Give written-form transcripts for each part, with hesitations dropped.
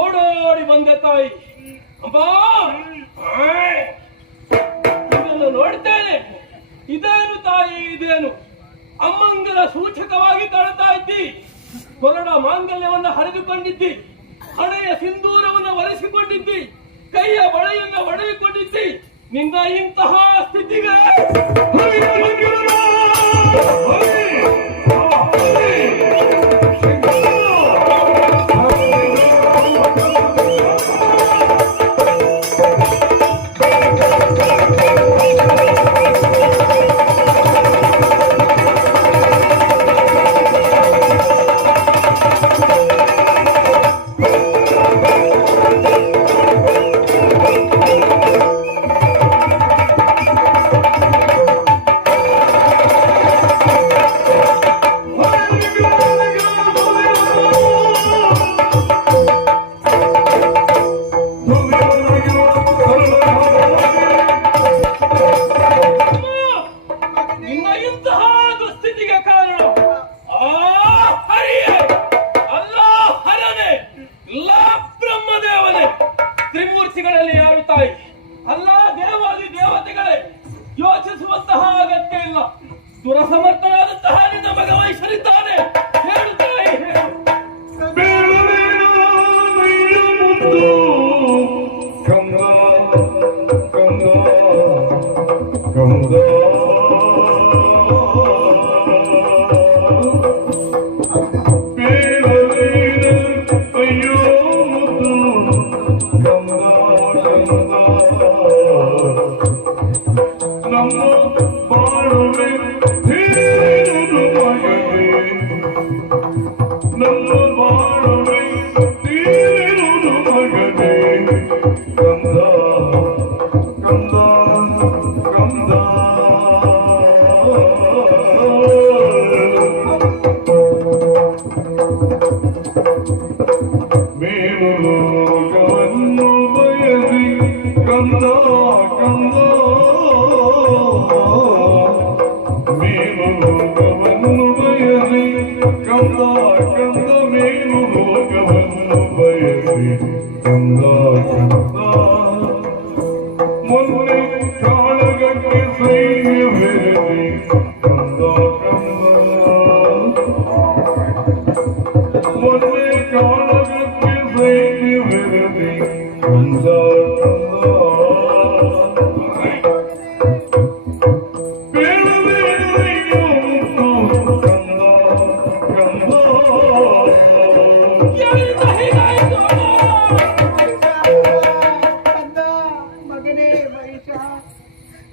ಓಡೋಡಿ ಬಂದೆ ತಾಯಿ. ಅಮ್ಮ ಇದನ್ನು ನೋಡ್ತೇನೆ. ಇದೇನು ತಾಯಿ, ಇದೇನು ಅಮ್ಮಂಗಲ ಸೂಚಕವಾಗಿ ಕಾಣ್ತಾ ಇದ್ದಿ. ಕೊರಡ ಮಾಂಗಲ್ಯವನ್ನು ಹರಿದುಕೊಂಡಿದ್ದಿ, ಹಣೆಯ ಸಿಂಧೂರವನ್ನು ಒರೆಸಿಕೊಂಡಿದ್ದಿ, ಕೈಯ ಬಳೆಯನ್ನು ಒಡೆದುಕೊಂಡಿದ್ದಿ. ನಿನ್ನ ಇಂತಹ ಸ್ಥಿತಿಗೆ ದುರಸಮರ್ಥನಾದಂತಹ ನಿನ್ನ ಮಗ ವೈಶರಿದ್ದಾನೆ. ಹೇಳುತ್ತಾಯಿ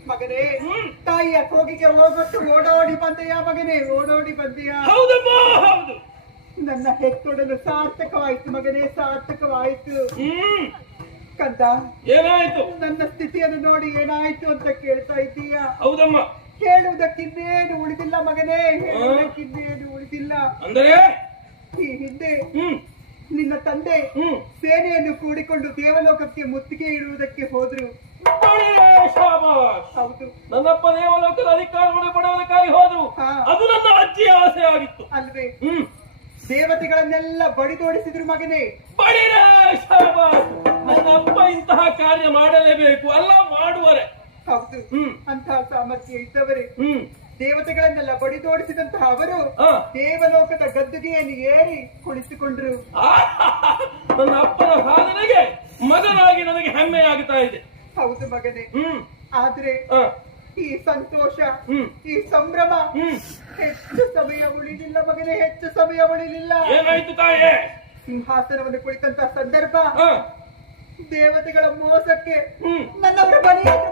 ಮಗನೇ, ತಾಯಿಯ ಕೋಗಿಗೆ ಹೋಗೊಟ್ಟು ಓಡೋಡಿ ಬಂದೆಯ ಮಗನೇ, ಓಡೋಡಿ ಬಂದೆಯ. ಹೌದಮ್ಮ, ಹೌದು. ನನ್ನ ಹೆತ್ತೊಡಲು ಸಾರ್ಥಕವಾಯ್ತು ಮಗನೇ, ಸಾರ್ಥಕವಾಯ್ತು. ಕಂದ, ಏನಾಯ್ತು? ನನ್ನ ಸ್ಥಿತಿಯನ್ನು ನೋಡಿ ಏನಾಯ್ತು ಅಂತ ಕೇಳ್ತಾ ಇದ್ದೀಯಾ? ಹೌದಮ್ಮ. ಹೇಳುವುದಕ್ಕಿನ್ನೇನು ಉಳಿದಿಲ್ಲ ಮಗನೇ, ಹೇಳುವುದಕ್ಕಿನ್ನೇನು ಉಳಿದಿಲ್ಲ. ಅಂದರೆ ಈ ಹಿಂದೆ ನಿನ್ನ ತಂದೆ ಸೇನೆಯನ್ನು ಕೂಡಿಕೊಂಡು ದೇವಲೋಕಕ್ಕೆ ಮುತ್ತಿಗೆ ಇಡುವುದಕ್ಕೆ ಹೋದ್ರು. ಹೌದು, ನನ್ನಪ್ಪ ದೇವಲೋಕದ ಅಧಿಕಾರವನ್ನು ಪಡೆಯುವುದಕ್ಕಾಗಿ ಹೋದ್ರು. ಅದು ನನ್ನ ಅಜ್ಜಿಯ ಆಸೆ ಆಗಿತ್ತು ಅಲ್ವೇ? ದೇವತೆಗಳನ್ನೆಲ್ಲ ಬಡಿದೋಡಿಸಿದ್ರು ಮಗನೇ. ನನ್ನಪ್ಪ ಇಂತಹ ಕಾರ್ಯ ಮಾಡಲೇಬೇಕು, ಅಲ್ಲ ಮಾಡುವರೆ. ಹೌದು, ಅಂತಹ ಸಾಮರ್ಥ್ಯ ಇದ್ದವರೇ ದೇವತೆಗಳನ್ನೆಲ್ಲ ಬಡಿದೋಡಿಸಿದಂತಹ ಅವರು ದೇವಲೋಕದ ಗದ್ದುಗೆಯನ್ನು ಏರಿ ಕುಳಿತುಕೊಂಡ್ರು. ನನ್ನ ಅಪ್ಪನ ಸಾಧನೆಗೆ ಮಗನಾಗಿ ನನಗೆ ಹೆಮ್ಮೆಯಾಗುತ್ತಾ ಇದೆ. ಹೌದು ಮಗನೇ, ಆದ್ರೆ ಈ ಸಂತೋಷ, ಈ ಸಂಭ್ರಮ ಹೆಚ್ಚು ಸಮಯ ಉಳಿಲಿಲ್ಲ ಮಗನೇ, ಹೆಚ್ಚು ಸಮಯ ಉಳಿಲಿಲ್ಲ. ಏನಾಯ್ತು ತಾಯೇ? ಸಿಂಹಾಸನವನ್ನು ಕುಳಿತಂತಹ ಸಂದರ್ಭ ದೇವತೆಗಳ ಮೋಸಕ್ಕೆ ನನ್ನವರ ಬಲಿಯಾದ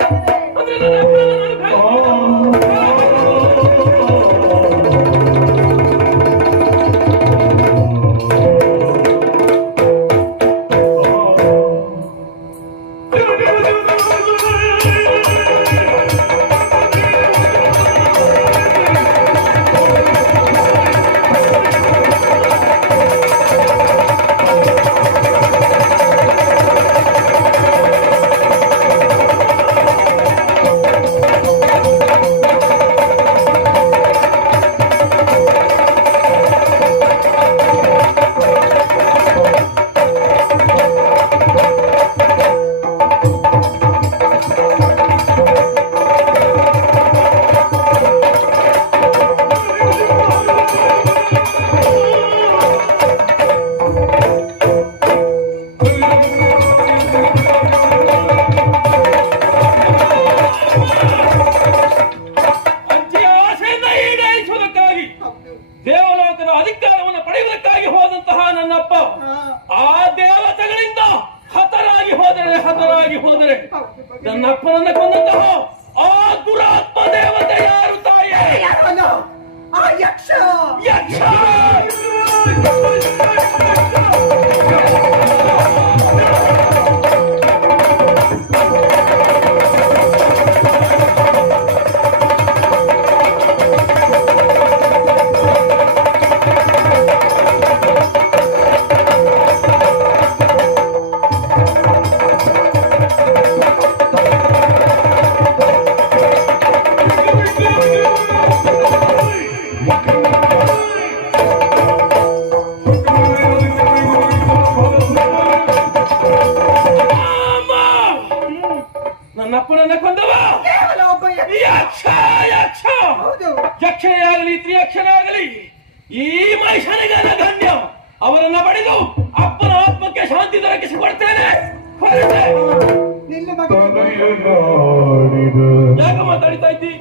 ಮಾತೆಯನಾಡಿದ ಯಾಕೆ ಮಾತಾಡ್ತಾ ಇದ್ದಿ?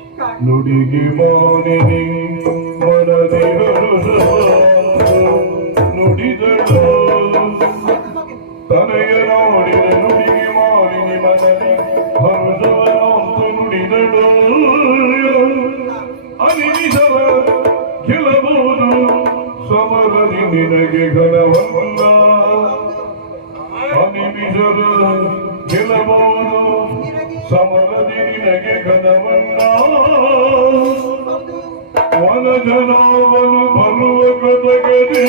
ನುಡಿಗೆ ಮಾನಿನಿ ಮನದಿ ನುಡಿದಳು ತನಯ ನೋಡಿದ ನುಡಿಗೆ ಮಾಲಿನಿ ಮನದಿ ಹರುಷವನಂತು ನುಡಿದಳು ಅನಿಮಿಷವ ಗೆಲ್ಲಬಹುದು ಸಮರದಿ ನಿನಗೆ ಘನವಲ್ಲ ಅನಿಮಿಷದ ಗೆಲ್ಲಬಹುದು ಸಮರದಿ ನಿನಗೆ ಘನವಲ್ಲ ವನಜನಾವನು ಬರುವ ಕಥಗದೆ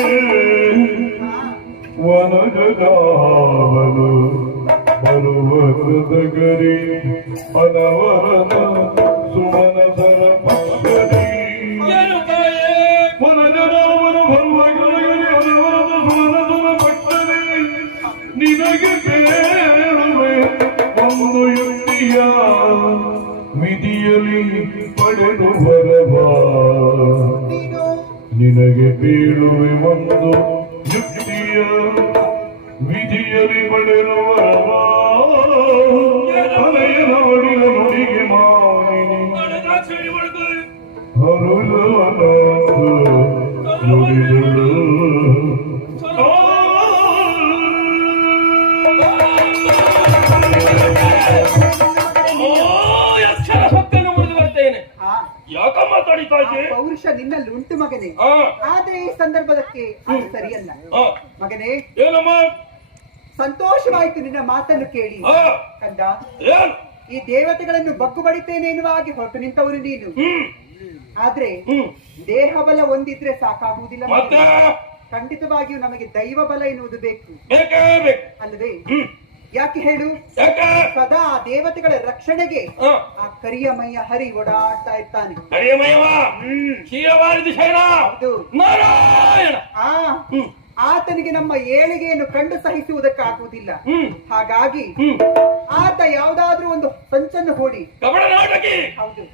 ವನಜನಾವನು ಬರುವ ಕೃತಗರಿ ಅನವರನ ಸುಮನಸರ ಪಕ್ಷದಿ ಏನು ತಾಯೇ? ವನಜನಾವನು ಬರುವ ಕೃತಗರಿ ಅನವರನ ಸುಮನಸರ ಪಕ್ಷದಿ ನಿನಗೆ ಕೇಳುವೆ ಒಂದು ಯುಕ್ತಿಯ ವಿಧಿಯಲ್ಲಿ ಪಡೆದು ಬರಬಾ ನಿನಗೆ ಬೀಳುವೆ ಒಂದು ಯುಕ್ತಿಯ ವಿಧಿಯಲ್ಲಿ ಪಡೆದು ಬರಬಾ ಅಲೆಯ ನಾಡಿನ ನುಡಿಗೆ ಮಾನಿನಿ ದ್ರಾಕ್ಷಿ ಹೊಡೆದು ಹರುಳವನಾಥು ನುಡಿದಳು ಅಕ್ಷರ ಭಕ್ತನು ಮುರಿದು ಬರ್ತೇನೆ. ಹಾ, ಯಾಕ ಮಾತಾಡಿತಾ ಆ ಇದ್ದೆ? ಪೌರುಷ ನಿನ್ನಲ್ಲಿ ಉಂಟು ಮಗನೇ. ಆ, ಆದ್ರೆ ಈ ಸಂದರ್ಭದಕ್ಕೆ ಅದು ಸರಿಯಲ್ಲ ಆ, ಮಗನೇ. ಏನಮ್ಮ? ಸಂತೋಷವಾಯ್ತು ನಿನ್ನ ಮಾತನ್ನು ಕೇಳಿ ಆ, ಕಂದ. ಏನ್? ಈ ದೇವತೆಗಳನ್ನು ಬಗ್ಗು ಬಡಿತೇನೆ ಎನ್ನುವ ಹಾಗೆ ಹೊರಟು ನಿಂತವರು ನೀನು. ಆದ್ರೆ ದೇಹ ಬಲ ಒಂದಿದ್ರೆ ಸಾಕಾಗುವುದಿಲ್ಲ ಮತ್ತೆ ಮಗನೇ. ಖಂಡಿತವಾಗಿಯೂ ನಮಗೆ ದೈವ ಬಲ ಎನ್ನುವುದು ಬೇಕು ಬೇಕೇ ಬೇಕು. ಅಲ್ಲವೇ? ಯಾಕೆ ಹೇಳು? ಯಾಕೆ? ಸದಾ ಆ ದೇವತೆಗಳ ರಕ್ಷಣೆಗೆ ಆ, ಆ ಕರಿಯ ಮೈಯ ಹರಿ ಓಡಾಡ್ತಾ ಇರ್ತಾನೆ. ಕರಿಯಮಯವ ಕ್ಷೀರವಾರಿದ ಶಯನ ಹೌದು. ನಾರಾಯಣ. ಆ ಆತನಿಗೆ ನಮ್ಮ ಏಳಿಗೆಯನ್ನು ಕಂಡು ಸಹಿಸುವುದಕ್ಕಾಗುವುದಿಲ್ಲ. ಹಾಗಾಗಿ ಆತ ಯಾವುದಾದ್ರೂ ಒಂದು ಸಂಚನ್ನು ಹೂಡಿ ಕಪಡ ನಾಟಕಿ. ಹೌದು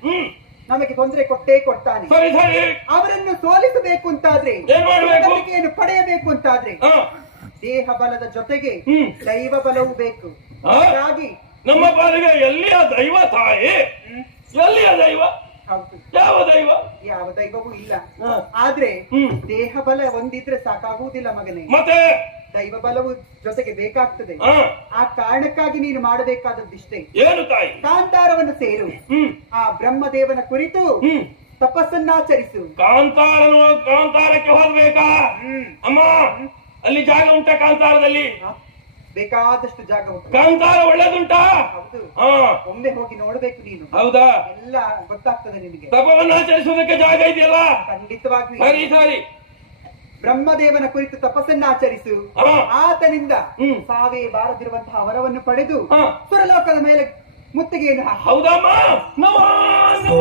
ನಮಗೆ ತೊಂದರೆ ಕೊಟ್ಟೇ ಕೊಡ್ತಾನೆ. ಸರಿ ಸರಿ. ಅವರನ್ನು ಸೋಲಿಸಬೇಕು ಅಂತಾದ್ರೆ, ಏನ್ ಮಾಡ್ಬೇಕು? ನಂಬಿಕೆಯನ್ನು ಪಡೆಯಬೇಕು ಅಂತಾದ್ರೆ ಆ, ದೇಹ ಬಲದ ಜೊತೆಗೆ ದೈವ ಬಲವೂ ಬೇಕು. ಆ? ಹಾಗಾಗಿ ನಮ್ಮ ಪಾಲಿಗೆ ಎಲ್ಲಿಯ ದೈವ ತಾಯಿ? ಎಲ್ಲಿಯ ದೈವ? ಹೌದು, ಯಾವ ದೈವ? ಯಾವ ದೈವವೂ ಇಲ್ಲ. ಆ. ಆದ್ರೆ ದೇಹ ಬಲ ಒಂದಿದ್ರೆ ಸಾಕಾಗುವುದಿಲ್ಲ ಮಗನೇ. ಮತ್ತೆ ದೈವ ಬಲವು ಜೊತೆಗೆ ಬೇಕಾಗ್ತದೆ. ಆ, ಆ ಕಾರಣಕ್ಕಾಗಿ ನೀನು ಮಾಡಬೇಕಾದದ್ದಿಷ್ಟೇ. ಏನು ತಾಯಿ? ಕಾಂತಾರವನ್ನು ಸೇರು. ಆ ಬ್ರಹ್ಮದೇವನ ಕುರಿತು ತಪಸ್ಸನ್ನಾಚರಿಸು. ಕಾಂತಾರಕ್ಕೆ ಹೋಗ್ಬೇಕಾ? ಅಮ್ಮ, ಅಲ್ಲಿ ಜಾಗ ಉಂಟಾ ಕಾಂತಾರದಲ್ಲಿ? ಬೇಕಾದಷ್ಟು ಜಾಗ ಉಂಟು. ಕಾಂತಾರ ಒಳ್ಳೇದುಂಟಾ? ಹೌದು, ಹಾ, ಒಮ್ಮೆ ಹೋಗಿ ನೋಡ್ಬೇಕು ನೀನು. ಹೌದಾ? ಎಲ್ಲ ಗೊತ್ತಾಗ್ತದೆ ನಿನಗೆ. ತಪವನ್ನ ಆಚರಿಸುವುದಕ್ಕೆ ಜಾಗ ಇದೆಯಲ್ಲ? ಖಂಡಿತವಾಗಿ ಸರಿ ಸರಿ. ಬ್ರಹ್ಮದೇವನ ಕುರಿತು ತಪಸ್ಸನ್ನಾಚರಿಸು. ಹಾ. ಆತನಿಂದ ಸಾವೇ ಬಾರದಿರುವಂತಹ ವರವನ್ನು ಪಡೆದು ಹಾ. ಸುರಲೋಕದ ಮೇಲೆ ಮುತ್ತಿಗೆಯನ್ನು ಹಾಕು. ಹೌದಮ್ಮ? ನಮೋ ನಮೋ.